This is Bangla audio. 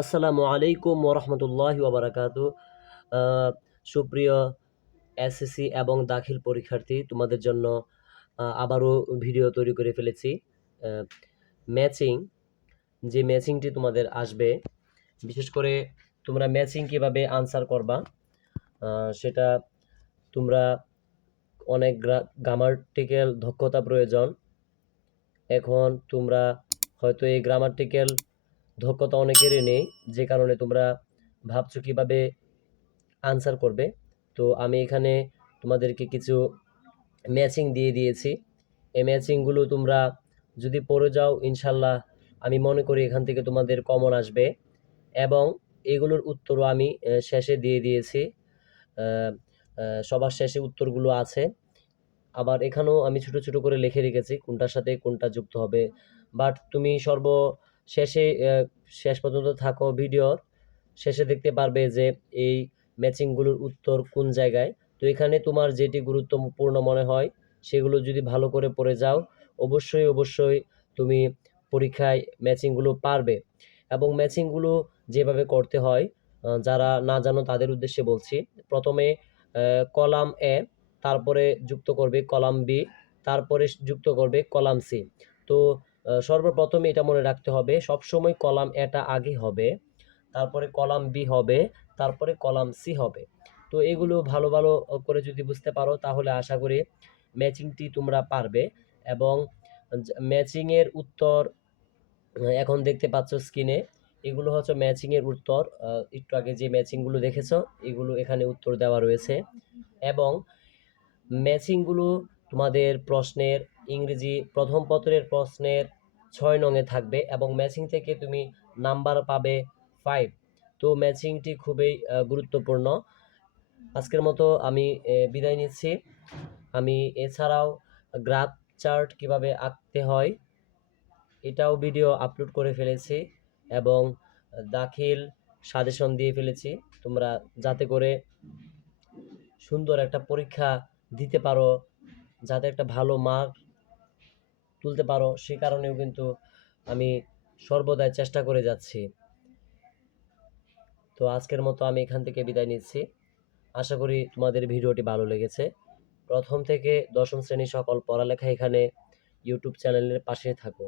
আসসালামু আলাইকুম ওরহমতুল্লাহ ওবরাকাত। সুপ্রিয় এসএসসি এবং দাখিল পরীক্ষার্থী, তোমাদের জন্য আবারও ভিডিও তৈরি করে ফেলেছি। ম্যাচিং, যে ম্যাচিংটি তোমাদের আসবে, বিশেষ করে তোমরা ম্যাচিং কীভাবে আনসার করবা সেটা তোমরা অনেক গ্রামার্টিক্যাল দক্ষতা প্রয়োজন। এখন তোমরা হয়তো এই গ্রামার্টিক্যাল দক্ষতা অনেকেরই নেই, যে কারণে তোমরা ভাবছ কীভাবে আনসার করবে। তো আমি এখানে তোমাদেরকে কিছু ম্যাচিং দিয়ে দিয়েছি। এই ম্যাচিংগুলো তোমরা যদি পড়ে যাও ইনশাল্লাহ আমি মনে করি এখান থেকে তোমাদের কমন আসবে। এবং এগুলোর উত্তরও আমি শেষে দিয়ে দিয়েছি। সবার শেষে উত্তরগুলো আছে। আবার এখানেও আমি ছোট ছোট করে লিখে রেখেছি কোনটার সাথে কোনটা যুক্ত হবে। বাট তুমি সর্ব শেষে শেষ পর্যন্ত থাকো ভিডিওর শেষে দেখতে পারবে যে এই ম্যাচিংগুলোর উত্তর কোন জায়গায়। তো এখানে তোমার যেটি গুরুত্বপূর্ণ মনে হয়, সেগুলো যদি ভালো করে পড়ে যাও, অবশ্যই অবশ্যই তুমি পরীক্ষায় ম্যাচিংগুলো পারবে। এবং ম্যাচিংগুলো যেভাবে করতে হয় যারা না জানো তাদের উদ্দেশ্যে বলছি। প্রথমে কলাম এ, তারপরে যুক্ত করবে কলাম বি, তারপরে যুক্ত করবে কলাম সি। তো সর্বপ্রথমে এটা মনে রাখতে হবে, সবসময় কলাম এটা আগে হবে, তারপরে কলাম বি হবে, তারপরে কলাম সি হবে। তো এগুলো ভালো ভালো করে যদি বুঝতে পারো, তাহলে আশা করি ম্যাচিংটি তোমরা পারবে এবং ম্যাচিংয়ের উত্তর এখন দেখতে পাচ্ছ স্ক্রিনে এগুলো হচ্ছে ম্যাচিংয়ের উত্তর একটু আগে যে ম্যাচিংগুলো দেখেছ, এগুলো এখানে উত্তর দেওয়া রয়েছে এবং ম্যাচিংগুলো তোমাদের প্রশ্নের ইংরেজি প্রথম পত্রের প্রশ্নের ছয় নঙে থাকবে এবং ম্যাচিং থেকে তুমি নাম্বার পাবে ফাইভ তো ম্যাচিংটি খুবই গুরুত্বপূর্ণ। আজকের মতো আমি বিদায় নিচ্ছি। আমি এছাড়াও গ্রাফ চার্ট কীভাবে আঁকতে হয়, এটাও ভিডিও আপলোড করে ফেলেছি এবং দাখিল সাজেশন দিয়ে ফেলেছি। তোমরা যাতে করে সুন্দর একটা পরীক্ষা দিতে পারো, যাতে একটা ভালো মার্ক তুলতে পারো, সে কারণেও কিন্তু আমি সর্বদাই চেষ্টা করে যাচ্ছি। তো আজকের মতো আমি এখান থেকে বিদায় নিচ্ছি। আশা করি তোমাদের ভিডিওটি ভালো লেগেছে। প্রথম থেকে দশম শ্রেণি সকল পড়ালেখা এখানে ইউটিউব চ্যানেলের পাশে থাকো।